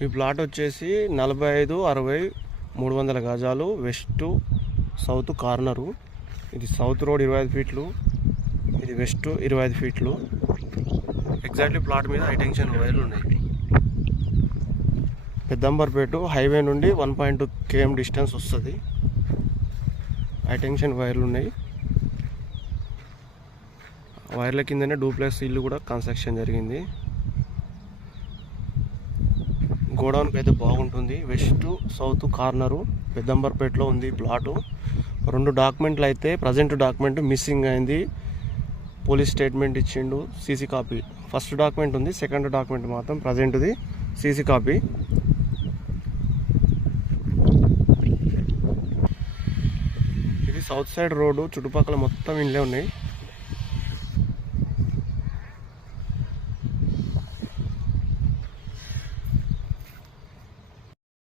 ఈ ప్లాట్ వచ్చేసి 45-60 300 గజాలు, వెస్ట్ సౌత్ కార్నరు. ఇది సౌత్ రోడ్ 25 ఫీట్లు, ఇది వెస్ట్ 25 ఫీట్లు. ఎగ్జాక్ట్లీ ప్లాట్ మీద హైటెన్షన్ వైర్లు ఉన్నాయి. పెద్దంబర్పేట హైవే నుండి 1.2 km డిస్టెన్స్ వస్తుంది. హైటెన్షన్ వైర్లు ఉన్నాయి. వైర్ల కిందనే డూప్లెక్స్ ఇల్లు కూడా కన్స్ట్రక్షన్ జరిగింది. గోడౌన్కి అయితే బాగుంటుంది. వెస్ట్ సౌత్ కార్నరు పెద్దంబర్పేటలో ఉంది ప్లాటు. 2 డాక్యుమెంట్లు అయితే ప్రజెంట్ డాక్యుమెంట్ మిస్సింగ్ అయింది. పోలీస్ స్టేట్మెంట్ ఇచ్చిండు, సీసీ కాపీ. ఫస్ట్ డాక్యుమెంట్ ఉంది, సెకండ్ డాక్యుమెంట్ మాత్రం ప్రజెంట్ది సీసీ కాపీ. ఇది సౌత్ సైడ్ రోడ్డు, చుట్టుపక్కల మొత్తం ఇండ్లే ఉన్నాయి.